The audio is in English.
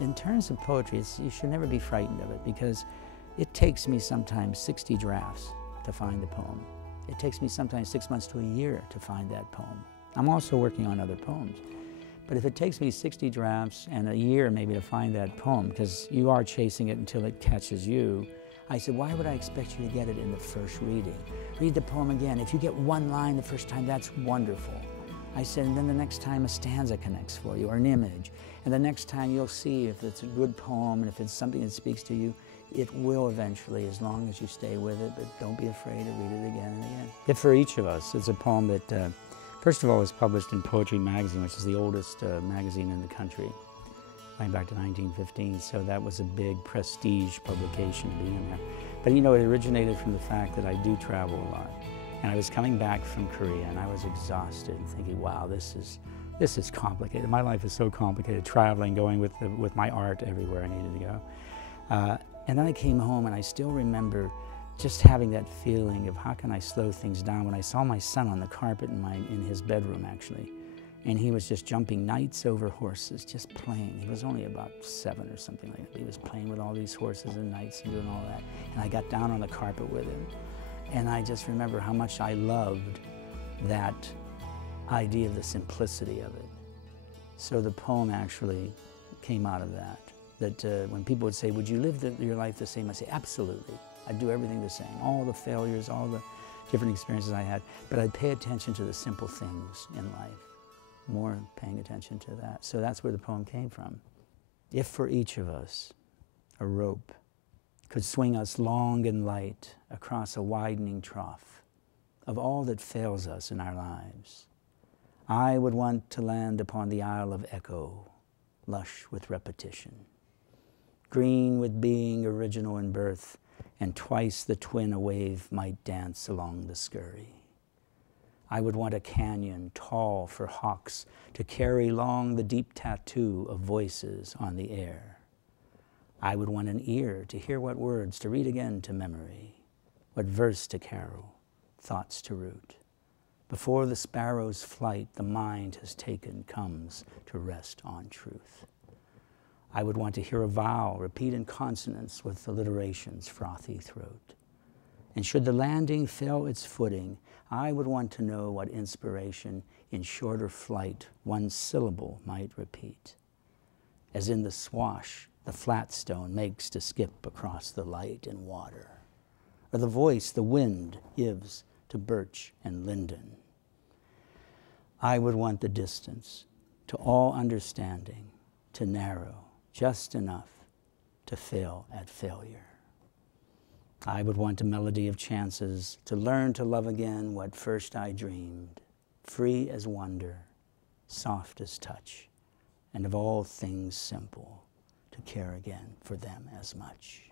In terms of poetry, you should never be frightened of it, because it takes me sometimes 60 drafts to find the poem. It takes me sometimes 6 months to a year to find that poem. I'm also working on other poems. But if it takes me 60 drafts and a year maybe to find that poem, because you are chasing it until it catches you, I said, why would I expect you to get it in the first reading? Read the poem again. If you get one line the first time, that's wonderful. I said, and then the next time a stanza connects for you, or an image. And the next time you'll see if it's a good poem and if it's something that speaks to you, it will eventually, as long as you stay with it, but don't be afraid to read it again and again. If For Each of Us, it's a poem that, first of all, was published in Poetry Magazine, which is the oldest magazine in the country, going back to 1915, so that was a big prestige publication to be in there. But you know, it originated from the fact that I do travel a lot. And I was coming back from Korea and I was exhausted and thinking, wow, this is complicated. My life is so complicated, traveling, going with my art everywhere I needed to go. And then I came home and I still remember just having that feeling of how can I slow things down when I saw my son on the carpet in his bedroom, actually. And he was just jumping knights over horses, just playing. He was only about 7 or something like that. He was playing with all these horses and knights and doing all that. And I got down on the carpet with him. And I just remember how much I loved that idea of the simplicity of it. So the poem actually came out of that. That when people would say, would you live your life the same? I'd say, absolutely. I'd do everything the same. All the failures, all the different experiences I had. But I'd pay attention to the simple things in life. More paying attention to that. So that's where the poem came from. If for each of us a rope could swing us long and light across a widening trough of all that fails us in our lives, I would want to land upon the Isle of Echo, lush with repetition, green with being original in birth, and twice the twin a wave might dance along the scurry. I would want a canyon tall for hawks to carry long the deep tattoo of voices on the air. I would want an ear to hear what words to read again to memory, what verse to carol, thoughts to root. Before the sparrow's flight the mind has taken comes to rest on truth. I would want to hear a vowel repeat in consonance with alliteration's frothy throat. And should the landing fail its footing, I would want to know what inspiration in shorter flight one syllable might repeat. As in the swash the flat stone makes to skip across the light and water, or the voice the wind gives to birch and linden. I would want the distance to all understanding to narrow just enough to fail at failure. I would want a melody of chances to learn to love again what first I dreamed, free as wonder, soft as touch, and of all things simple, to care again for them as much.